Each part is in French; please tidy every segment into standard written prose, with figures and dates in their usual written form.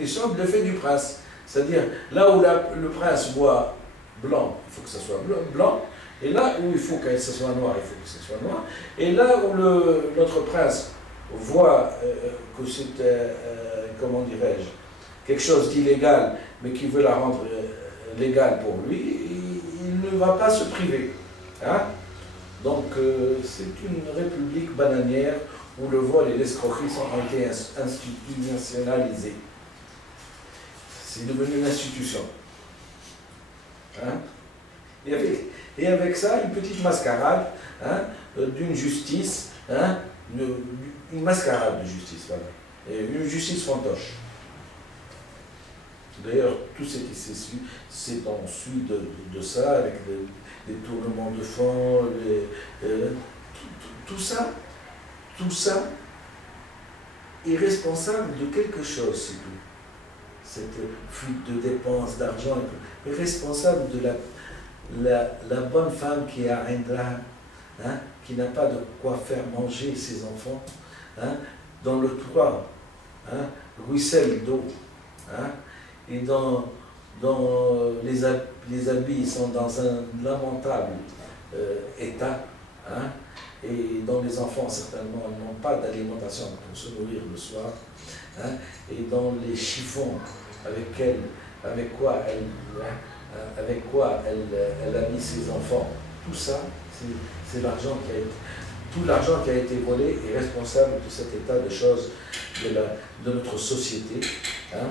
de l'effet du prince. C'est-à-dire, là où le prince voit blanc, il faut que ça soit blanc, et là où il faut que ce soit noir, il faut que ce soit noir, et là où notre prince voit que c'est, comment dirais-je, quelque chose d'illégal, mais qui veut la rendre légale pour lui, il ne va pas se priver. Hein? Donc, c'est une république bananière où le vol et l'escroquerie ont été institutionnalisés. C'est devenu une institution. Hein? Et avec ça, une petite mascarade, hein, d'une justice, hein, une mascarade de justice, voilà. Et une justice fantoche. D'ailleurs, tout ce qui s'est ensuite de ça, avec les tournements de fond, tout ça est responsable de quelque chose, c'est tout. Cette fuite de dépenses, d'argent, est responsable de la bonne femme qui est à Indra, hein, qui n'a pas de quoi faire manger ses enfants, hein, dont le toit, hein, ruisselle d'eau, hein, et dont les habits sont dans un lamentable état, hein, et dont les enfants certainement n'ont pas d'alimentation pour se nourrir le soir, hein, et dont les chiffons avec quoi elle a mis ses enfants, tout ça, c'est l'argent tout l'argent qui a été volé est responsable de cet état de choses de notre société, hein,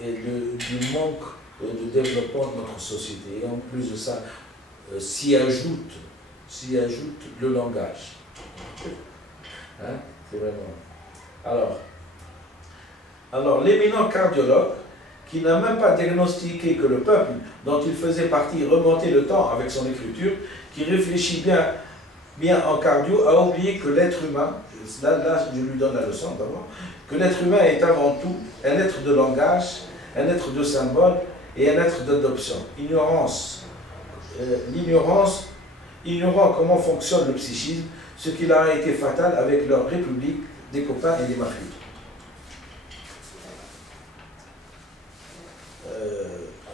et du manque de développement de notre société. Et en plus de ça, s'y ajoute le langage. Hein, c'est vraiment. Alors l'éminent cardiologue, qui n'a même pas diagnostiqué que le peuple dont il faisait partie remontait le temps avec son écriture, qui réfléchit bien en cardio, a oublié que l'être humain, là je lui donne la leçon d'abord, que l'être humain est avant tout un être de langage, un être de symbole et un être d'adoption. Ignorant comment fonctionne le psychisme, ce qui leur a été fatal avec leur république des copains et des mafieux.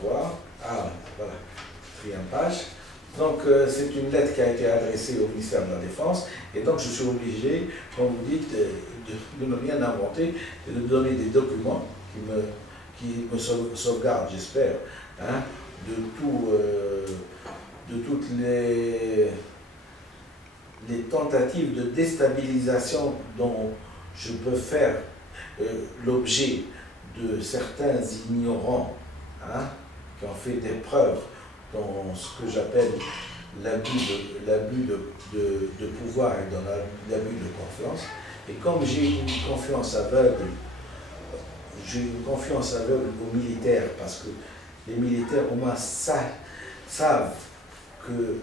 3, voilà, 4e page. Donc, c'est une lettre qui a été adressée au ministère de la Défense, et donc je suis obligé, comme vous dites, de ne rien inventer et de donner des documents qui me sauvegardent, j'espère, hein, de toutes les tentatives de déstabilisation dont je peux faire l'objet de certains ignorants, hein, qui ont fait des preuves dans ce que j'appelle l'abus de pouvoir et dans l'abus de confiance. Et comme j'ai une confiance aveugle, aux militaires, parce que les militaires au moins savent que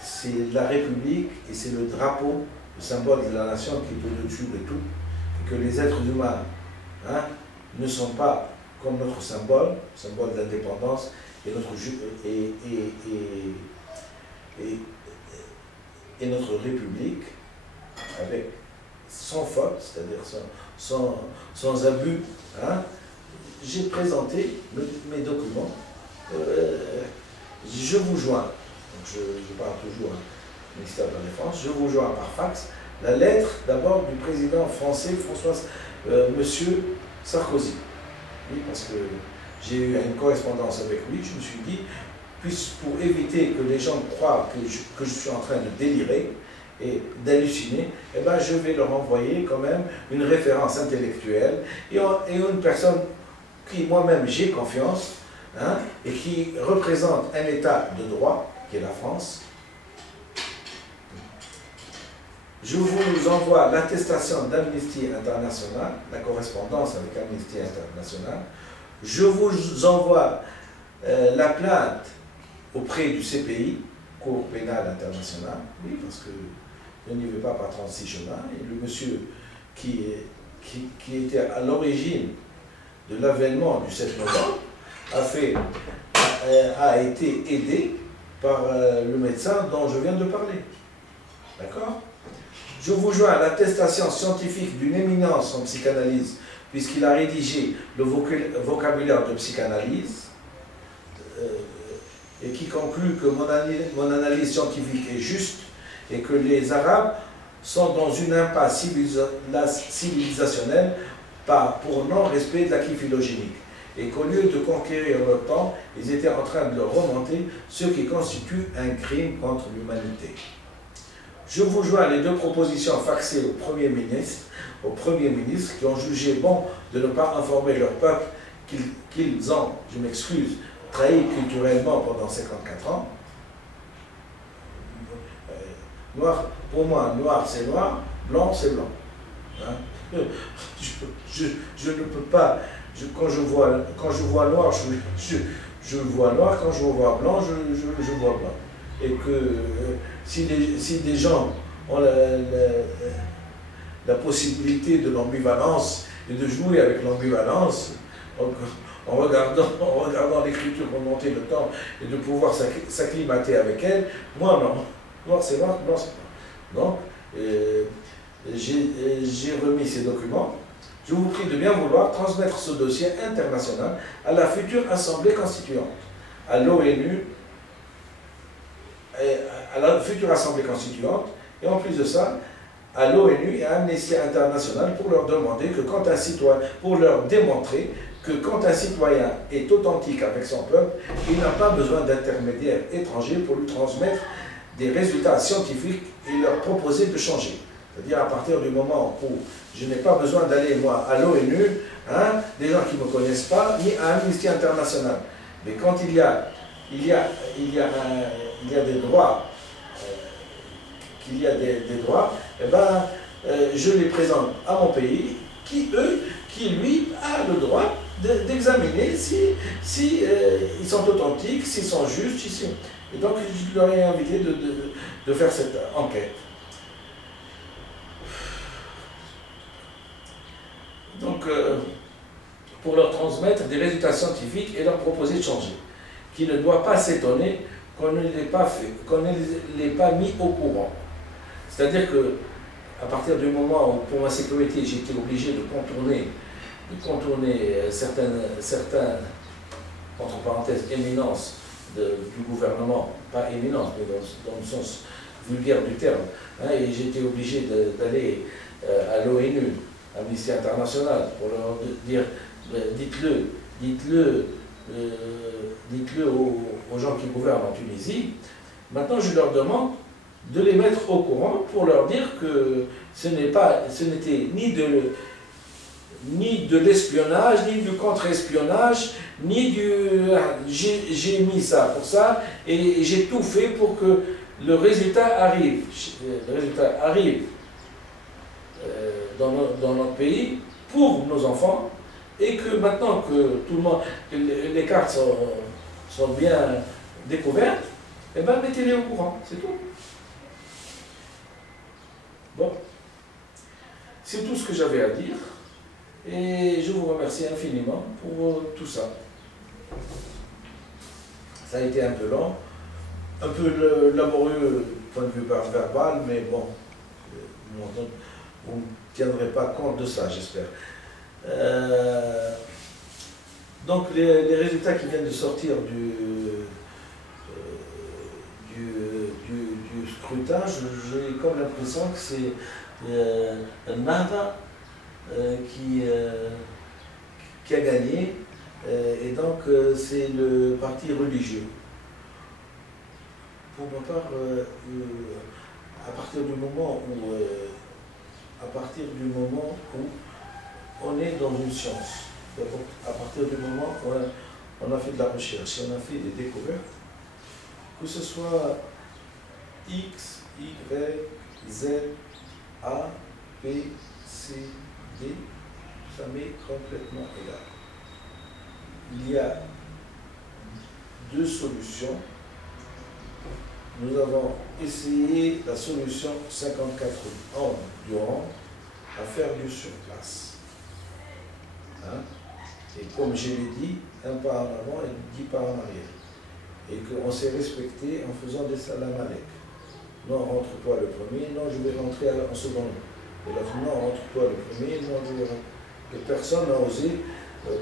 c'est la République et c'est le drapeau, le symbole de la nation qui est au-dessus de tout, et que les êtres humains, hein, ne sont pas comme notre symbole d'indépendance et notre République, avec sans faute, c'est-à-dire sans abus. Hein. J'ai présenté mes documents. Je vous joins, donc je parle toujours au ministère de la Défense, je vous joins par fax la lettre d'abord du président français Monsieur Sarkozy. Oui, parce que j'ai eu une correspondance avec lui, je me suis dit, pour éviter que les gens croient que je suis en train de délirer et d'halluciner, eh ben, je vais leur envoyer quand même une référence intellectuelle et une personne qui moi-même j'ai confiance, hein, et qui représente un État de droit, qui est la France. Je vous envoie l'attestation d'Amnesty International, la correspondance avec Amnesty International. Je vous envoie la plainte auprès du CPI, Cour pénale internationale, oui, parce que je n'y vais pas par 36 chemins. Et le monsieur qui était à l'origine de l'avènement du 7 novembre a été aidé par le médecin dont je viens de parler. D'accord ? Je vous joins l'attestation scientifique d'une éminence en psychanalyse puisqu'il a rédigé le vocabulaire de psychanalyse, et qui conclut que mon analyse scientifique est juste et que les Arabes sont dans une impasse civilisationnelle pour non-respect de l'acquis phylogénique, et qu'au lieu de conquérir le temps, ils étaient en train de le remonter, ce qui constitue un crime contre l'humanité. Je vous joins les deux propositions faxées au Premier ministre qui ont jugé bon de ne pas informer leur peuple qu'ils ont, je m'excuse, trahi culturellement pendant 54 ans. Noir, pour moi, noir c'est noir, blanc c'est blanc. Hein? Je ne peux pas, quand je vois noir, je vois noir, quand je vois blanc, je vois blanc. Et que si des gens ont la possibilité de l'ambivalence et de jouer avec l'ambivalence, en regardant l'écriture remonter le temps et de pouvoir s'acclimater avec elle, moi non. Noir c'est noir, blanc c'est blanc. Donc, j'ai remis ces documents. Je vous prie de bien vouloir transmettre ce dossier international à la future Assemblée constituante, à l'ONU, à la future Assemblée constituante, et en plus de ça, à l'ONU et à Amnesty International pour leur demander que quand un citoyen, pour leur démontrer que quand un citoyen est authentique avec son peuple, il n'a pas besoin d'intermédiaires étrangers pour lui transmettre des résultats scientifiques et leur proposer de changer. C'est-à-dire à partir du moment où je n'ai pas besoin d'aller, moi, à l'ONU, hein, des gens qui ne me connaissent pas, ni à Amnesty International. Mais quand il y a des droits, eh ben, je les présente à mon pays, qui lui, a le droit d'examiner si ils sont authentiques, s'ils sont justes, Et donc, je leur ai invité de faire cette enquête. Donc, pour leur transmettre des résultats scientifiques et leur proposer de changer, qui ne doit pas s'étonner qu'on ne l'ait pas fait, qu'on ne l'ait pas mis au courant. C'est-à-dire que, à partir du moment où, pour ma sécurité, j'ai été obligé de contourner certaines, entre parenthèses, éminences du gouvernement, pas éminence, mais dans le sens vulgaire du terme, hein, et j'ai été obligé d'aller à l'ONU, Amnesty International, pour leur dire, dites-le aux gens qui gouvernent en Tunisie. Maintenant, je leur demande de les mettre au courant pour leur dire que ce n'était ni de l'espionnage, ni du contre-espionnage, ni du j'ai mis ça pour ça, et j'ai tout fait pour que le résultat arrive. Le résultat arrive dans notre pays pour nos enfants, et que maintenant que tout le monde, que les cartes sont bien découvertes, eh ben mettez-les au courant, c'est tout. Bon, c'est tout ce que j'avais à dire, et je vous remercie infiniment pour tout ça. Ça a été un peu long, un peu laborieux du point de vue verbal, mais bon, vous ne tiendrez pas compte de ça, j'espère. Donc les résultats qui viennent de sortir du scrutin, j'ai comme l'impression que c'est Nada qui a gagné, et donc c'est le parti religieux. Pour ma part, à partir du moment où on est dans une science, à partir du moment où on a fait de la recherche, on a fait des découvertes, que ce soit X, Y, Z, A, B, C, D, ça m'est complètement égal. Il y a deux solutions. Nous avons essayé la solution 54 ans durant à faire du surplace. Hein? Et comme je l'ai dit, un pas en avant et 10 pas en arrière. Et qu'on s'est respecté en faisant des salam alek. Non, rentre-toi le premier, non, je vais rentrer en second. Et là, non, rentre-toi le premier, non, je vais rentrer. que personne n'a osé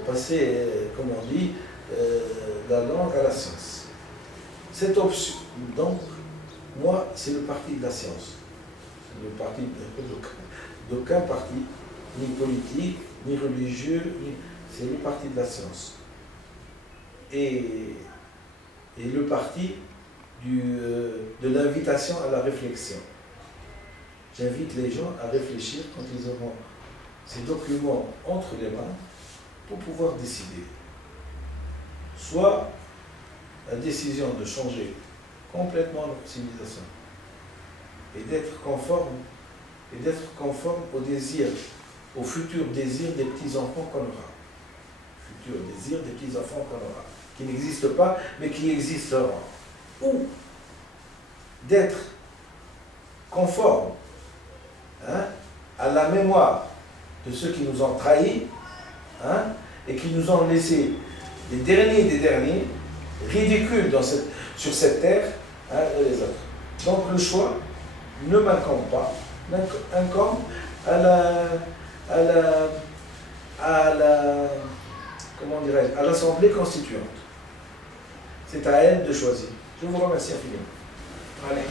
passer, comme on dit, la langue à la science. Cette option, donc, moi, c'est le parti de la science. C'est le parti d'aucun parti, ni politique, ni religieux, c'est le parti de la science. Et le parti de l'invitation à la réflexion. J'invite les gens à réfléchir quand ils auront ces documents entre les mains pour pouvoir décider. Soit la décision de changer complètement notre civilisation et d'être conforme au désir, au futur désir des petits-enfants qu'on aura. Futur désir des petits-enfants qu'on aura, qui n'existent pas, mais qui existeront. Ou d'être conforme à la mémoire de ceux qui nous ont trahis et qui nous ont laissé les derniers des derniers, ridicules sur cette terre, les autres. Donc le choix ne m'incombe pas, incombe à l'Assemblée constituante. C'est à elle de choisir. Je vous remercie infiniment. Allez.